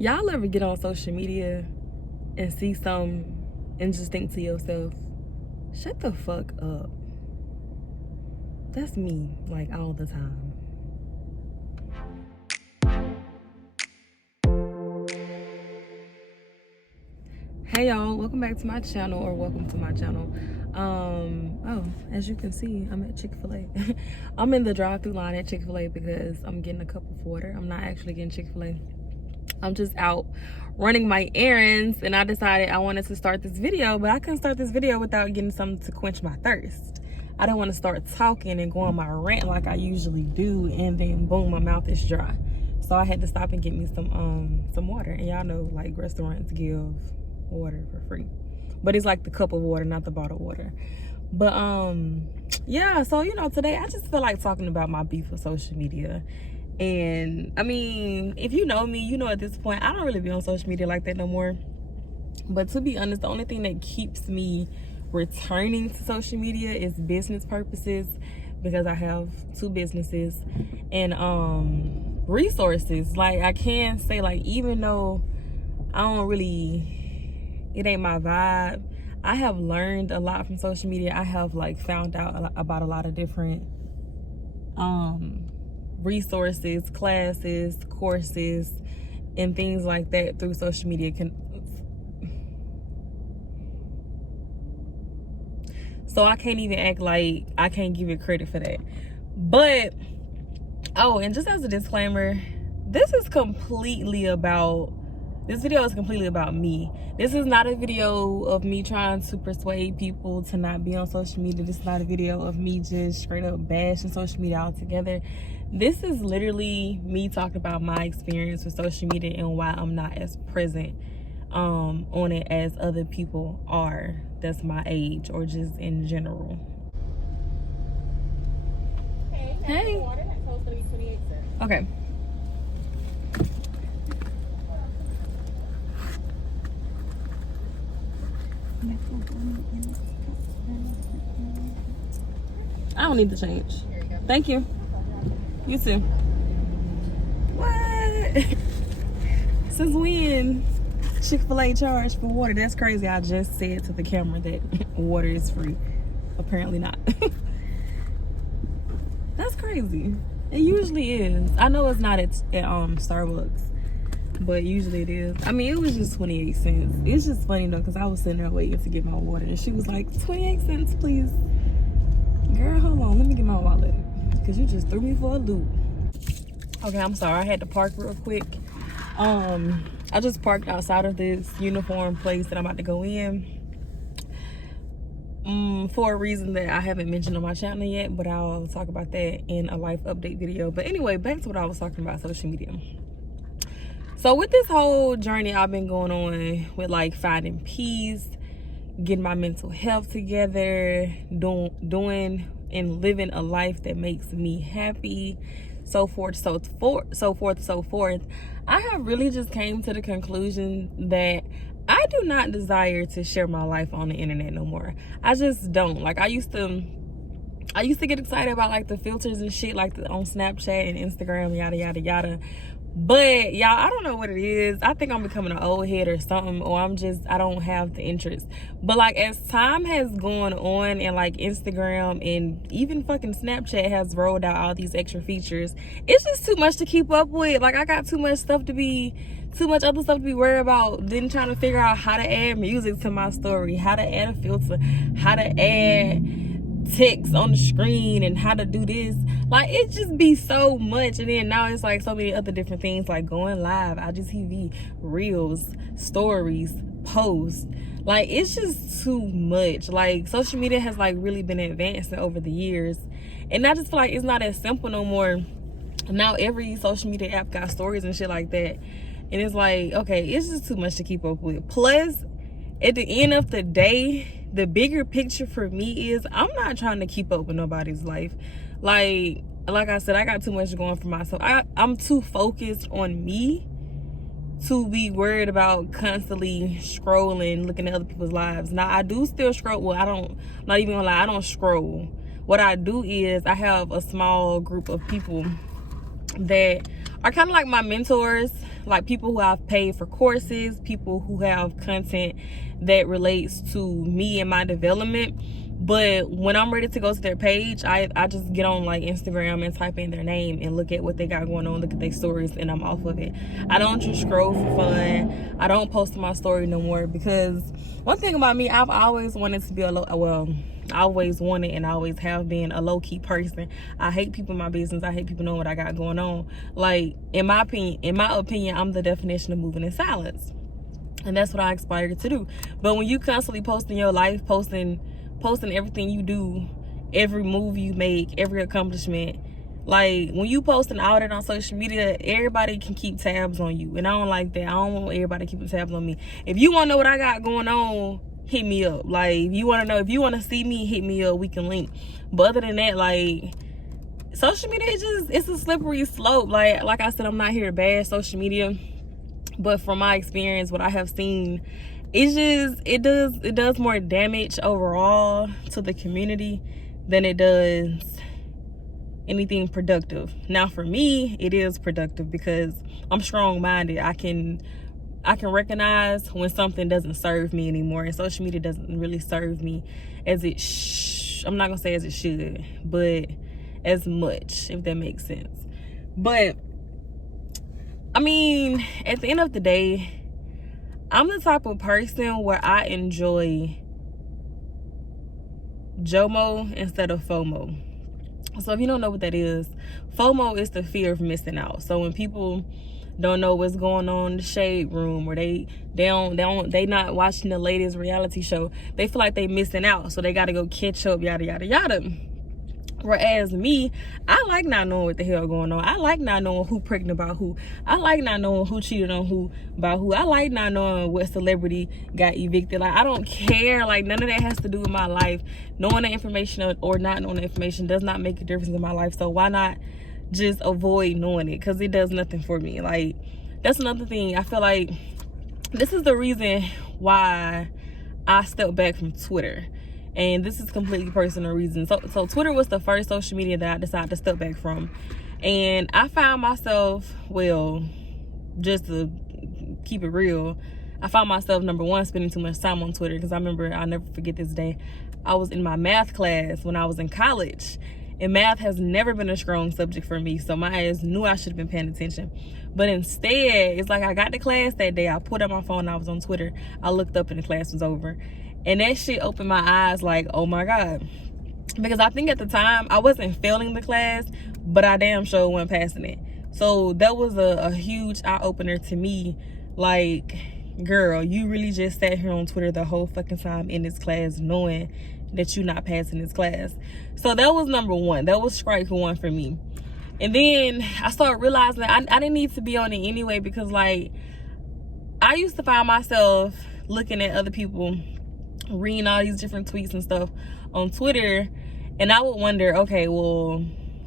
Y'all ever get on social media and see something and just think to yourself, shut the fuck up? That's me, like, all the time. Hey y'all, welcome back to my channel, or welcome to my channel. Oh, as you can see, I'm at Chick-fil-A. I'm in the drive-thru line at Chick-fil-A because I'm getting a cup of water. I'm not actually getting Chick-fil-A. I'm just out running my errands, and I decided I wanted to start this video, but I couldn't start this video without getting something to quench my thirst. I didn't want to start talking and go on my rant like I usually do, and then boom, my mouth is dry. So I had to stop and get me some water. And y'all know, like, restaurants give water for free, but it's like the cup of water, not the bottled water. But yeah, so you know, today I just feel like talking about my beef with social media. And I mean, if you know me, you know at this point I don't really be on social media like that no more. But to be honest, the only thing that keeps me returning to social media is business purposes, because I have 2 businesses, and resources. Like, I can say, like, even though I don't really, it ain't my vibe, I have learned a lot from social media. I have, like, found out about a lot of different resources, classes, courses, and things like that through social media. So I can't even act like I can't give it credit for that. But oh, and just as a disclaimer, this video is completely about me. This is not a video of me trying to persuade people to not be on social media. This is not a video of me just straight up bashing social media altogether. This is literally me talking about my experience with social media and why I'm not as present on it as other people are that's my age, or just in general. Hey. Water. That costs 28 cents. Okay. I don't need to change. Here you go. Thank you. You too. What? Since when Chick-fil-A charge for water? That's crazy. I just said to the camera that water is free. Apparently not. That's crazy. It usually is. I know it's not at Starbucks, but usually it is. I mean, it was just 28 cents. It's just funny though, because I was sitting there waiting to get my water, and she was like, 28 cents, please. Girl, hold on. Let me get my wallet, because you just threw me for a loop. Okay, I'm sorry. I had to park real quick. I just parked outside of this uniform place that I'm about to go in for a reason that I haven't mentioned on my channel yet, but I'll talk about that in a life update video. But anyway, back to what I was talking about, social media. So with this whole journey I've been going on with, like, finding peace, getting my mental health together, doing and living a life that makes me happy, so forth, so forth, I have really just came to the conclusion that I do not desire to share my life on the internet no more. I just don't. Like, I used to get excited about, like, the filters and shit, like on Snapchat and Instagram, yada yada yada. But y'all, I don't know what it is. I think I'm becoming an old head or something, or I don't have the interest. But, like, as time has gone on, and, like, Instagram and even fucking Snapchat has rolled out all these extra features, it's just too much to keep up with. Like, I got too much other stuff to be worried about, then trying to figure out how to add music to my story, how to add a filter, how to add text on the screen, and how to do this. Like, it just be so much. And then now it's like so many other different things, like going live, IGTV, reels, stories, posts. Like, it's just too much. Like, social media has, like, really been advancing over the years, and I just feel like it's not as simple no more. Now every social media app got stories and shit like that, and it's like, okay, it's just too much to keep up with. Plus, at the end of the day, the bigger picture for me is I'm not trying to keep up with nobody's life. Like I said, I got too much going for myself. I'm too focused on me to be worried about constantly scrolling, looking at other people's lives. Now, I do still scroll. Well, I'm not even gonna lie, I don't scroll. What I do is I have a small group of people that are kind of like my mentors. like people who I've paid for courses, people who have content that relates to me and my development. But when I'm ready to go to their page, I just get on like Instagram and type in their name and look at what they got going on, look at their stories, and I'm off of it. I don't just scroll for fun. I don't post my story no more, because one thing about me, I've always wanted to be I always wanted and I always have been a low-key person. I hate people in my business. I hate people knowing what I got going on. Like, in my opinion, I'm the definition of moving in silence. And that's what I aspire to do. But when you constantly posting your life, posting everything you do, every move you make, every accomplishment, like when you posting all that on social media, everybody can keep tabs on you. And I don't like that. I don't want everybody keeping tabs on me. If you want to know what I got going on, hit me up. Like, if you want to see me, hit me up, we can link. But other than that, like, social media it's a slippery slope. Like I said, I'm not here to bash social media, but from my experience, what I have seen, it does more damage overall to the community than it does anything productive. Now for me, it is productive because I'm strong-minded. I can recognize when something doesn't serve me anymore, and social media doesn't really serve me as it I'm not gonna say as it should, but as much, if that makes sense. But I mean, at the end of the day, I'm the type of person where I enjoy JOMO instead of FOMO. So if you don't know what that is, FOMO is the fear of missing out. So when people don't know what's going on in the shade room, or they not watching the latest reality show, they feel like they missing out, so they got to go catch up, yada yada yada. Whereas me, I like not knowing what the hell going on. I like not knowing who pregnant about who. I like not knowing who cheated on who about who. I like not knowing what celebrity got evicted. Like, I don't care. Like, none of that has to do with my life. Knowing the information or not knowing the information does not make a difference in my life. So why not just avoid knowing it? Because it does nothing for me. Like, that's another thing. I feel like this is the reason why I stepped back from Twitter. And this is completely personal reasons. So Twitter was the first social media that I decided to step back from. And I found myself, well, just to keep it real, I found myself, number one, spending too much time on Twitter. Because I remember, I'll never forget this day, I was in my math class when I was in college. And math has never been a strong subject for me. So my ass knew I should have been paying attention. But instead, it's like I got to class that day. I put up my phone, I was on Twitter. I looked up and the class was over. And that shit opened my eyes like, oh my God. Because I think at the time, I wasn't failing the class, but I damn sure wasn't passing it. So that was a huge eye-opener to me. Like, girl, you really just sat here on Twitter the whole fucking time in this class knowing that you're not passing this class. So that was number one. That was strike one for me. And then I started realizing that I didn't need to be on it anyway, because, like, I used to find myself looking at other people reading all these different tweets and stuff on Twitter, and I would wonder, okay, well,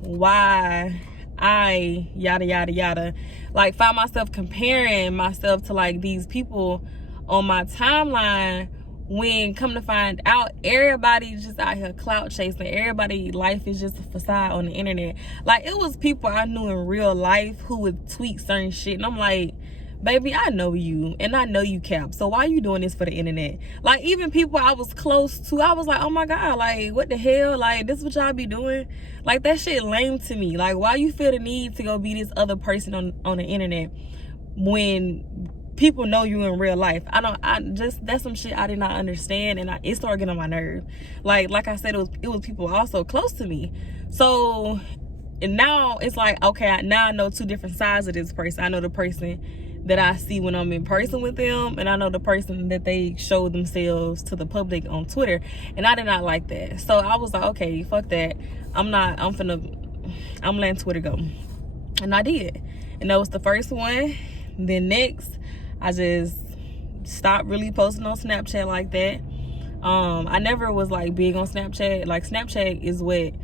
why I yada yada yada, like, find myself comparing myself to like these people on my timeline, when come to find out, everybody just out here clout chasing. Everybody life is just a facade on the internet. Like, it was people I knew in real life who would tweet certain shit, and I'm like, baby, I know you, and I know you cap, so why are you doing this for the internet? Like, even people I was close to, I was like, oh my God, like, what the hell? Like, this what y'all be doing? Like, that shit lame to me. Like, why you feel the need to go be this other person on the internet when people know you in real life? That's some shit I did not understand, and it started getting on my nerve. Like I said, it was people also close to me. So, and now it's like, okay, now I know two different sides of this person. I know the person that I see when I'm in person with them, and I know the person that they show themselves to the public on Twitter. And I did not like that. So I was like, okay, fuck that. I'm letting Twitter go. And I did. And that was the first one. Then next, I just stopped really posting on Snapchat like that. I never was like big on Snapchat. Like, Snapchat is what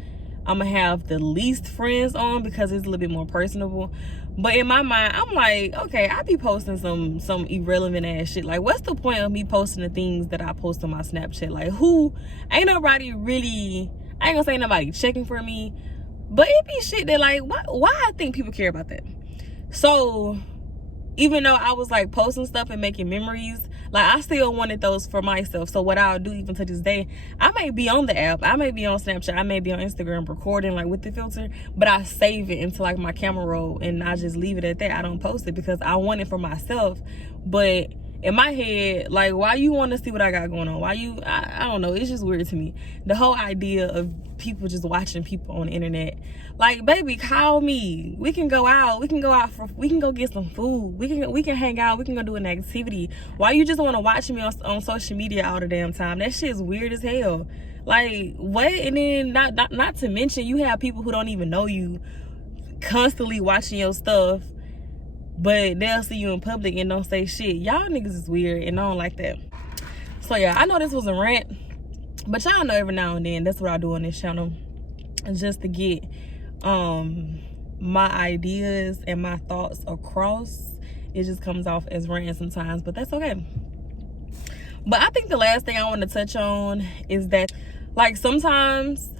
I'm gonna have the least friends on, because it's a little bit more personable. But in my mind, I'm like, okay, I be posting some irrelevant ass shit. Like, what's the point of me posting the things that I post on my Snapchat? Like, ain't nobody really, I ain't gonna say nobody checking for me, but it be shit that, like, why I think people care about that. So even though I was like posting stuff and making memories, like I still wanted those for myself. So what I'll do even to this day, I may be on the app, I may be on Snapchat, I may be on Instagram recording like with the filter, but I save it into like my camera roll and I just leave it at that. I don't post it because I want it for myself. But in my head, like, why you want to see what I got going on? Why you, I don't know. It's just weird to me. The whole idea of people just watching people on the internet. Like, baby, call me. We can go out. We can go get some food. We can hang out. We can go do an activity. Why you just want to watch me on social media all the damn time? That shit's weird as hell. Like, what? And then not to mention, you have people who don't even know you constantly watching your stuff, but they'll see you in public and don't say shit. Y'all niggas is weird and I don't like that. So yeah, I know this was a rant, but y'all know every now and then that's what I do on this channel, just to get my ideas and my thoughts across. It just comes off as rant sometimes, but that's okay. But I think the last thing I want to touch on is that, like, sometimes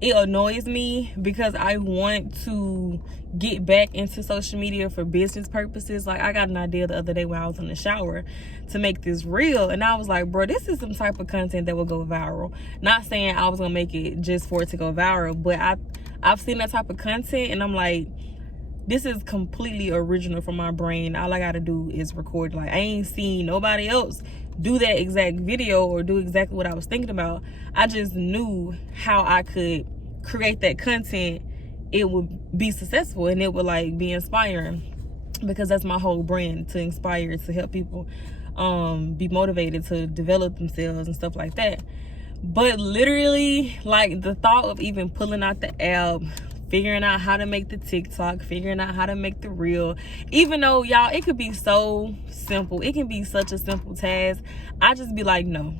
it annoys me because I want to get back into social media for business purposes. Like, I got an idea the other day when I was in the shower to make this reel, and I was like, bro, this is some type of content that will go viral. Not saying I was gonna make it just for it to go viral, but I've seen that type of content and I'm like, this is completely original from my brain. All I gotta do is record. Like, I ain't seen nobody else do that exact video or do exactly what I was thinking about. I just knew how I could create that content. It would be successful and it would like be inspiring, because that's my whole brand, to inspire, to help people be motivated to develop themselves and stuff like that. But literally, like, the thought of even pulling out the app, figuring out how to make the TikTok, figuring out how to make the reel, even though, y'all, it could be so simple, it can be such a simple task, I just be like, no,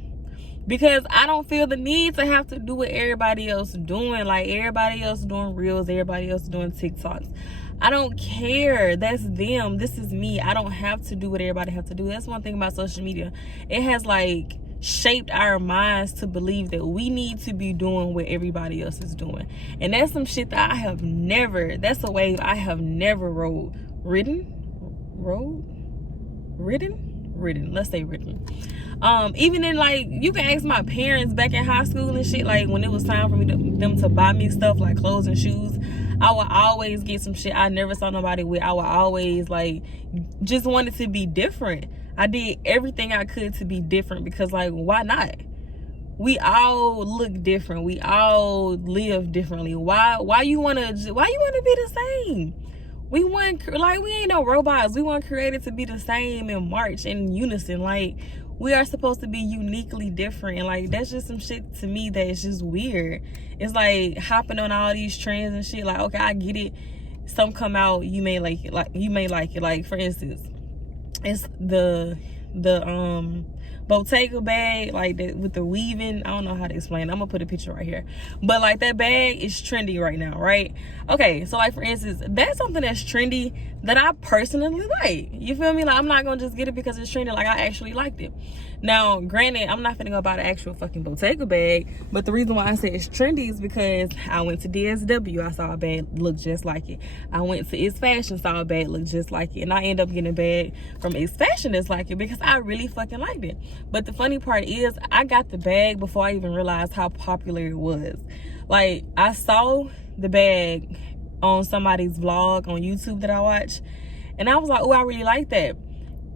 because I don't feel the need to have to do what everybody else is doing. Like, everybody else doing reels, everybody else doing TikToks. I don't care. That's them. This is me. I don't have to do what everybody have to do. That's one thing about social media. It has like shaped our minds to believe that we need to be doing what everybody else is doing. And that's some shit that I have never, that's a wave I have never ridden. Let's say ridden. Even in, like, you can ask my parents back in high school and shit, like when it was time for them to buy me stuff like clothes and shoes, I would always get some shit I never saw nobody with. I would always like just wanted to be different. I did everything I could to be different because, like, why not? We all look different. We all live differently. Why you wanna be the same? We ain't no robots. We weren't created to be the same and march in unison. Like, we are supposed to be uniquely different. And like, that's just some shit to me that is just weird. It's like hopping on all these trends and shit. Like, okay, I get it. Some come out, you may like it. Like, for instance, it's the Bottega bag, like that with the weaving. I don't know how to explain it. I'm gonna put a picture right here, but like, that bag is trendy right now, right? Okay, so like, for instance, that's something that's trendy that I personally like. You feel me? Like, I'm not gonna just get it because it's trendy. Like, I actually liked it. Now, granted, I'm not finna go buy the actual fucking Bottega bag, but the reason why I say it's trendy is because I went to DSW, I saw a bag look just like it. I went to It's Fashion, saw a bag look just like it, and I ended up getting a bag from It's Fashion that's like it because I really fucking liked it. But the funny part is, I got the bag before I even realized how popular it was. Like, I saw the bag on somebody's vlog on YouTube that I watch, and I was like, oh, I really like that.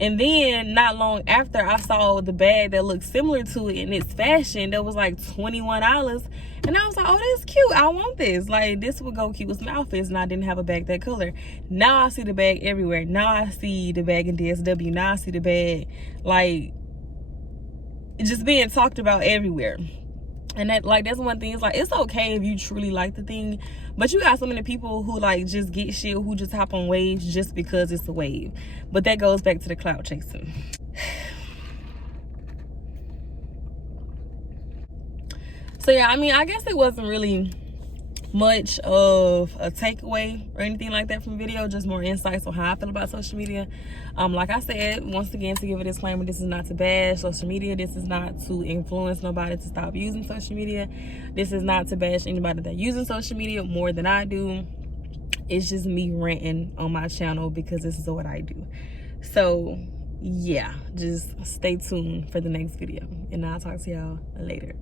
And then not long after, I saw the bag that looked similar to it in It's Fashion that was like $21, and I was like, oh, that's cute, I want this. Like, this would go cute with some outfits, and I didn't have a bag that color. Now I see the bag everywhere. Now I see the bag in DSW. Now I see the bag like just being talked about everywhere. And that, like, that's one thing. It's like, it's okay if you truly like the thing, but you got so many people who like just get shit, who just hop on waves just because it's a wave. But that goes back to the clout chasing. So yeah, I mean, I guess it wasn't really much of a takeaway or anything like that from the video, just more insights on how I feel about social media. Like I said, once again, to give a disclaimer, this is not to bash social media. This is not to influence nobody to stop using social media. This is not to bash anybody that uses social media more than I do. It's just me ranting on my channel because this is what I do. So yeah, just stay tuned for the next video, and I'll talk to y'all later.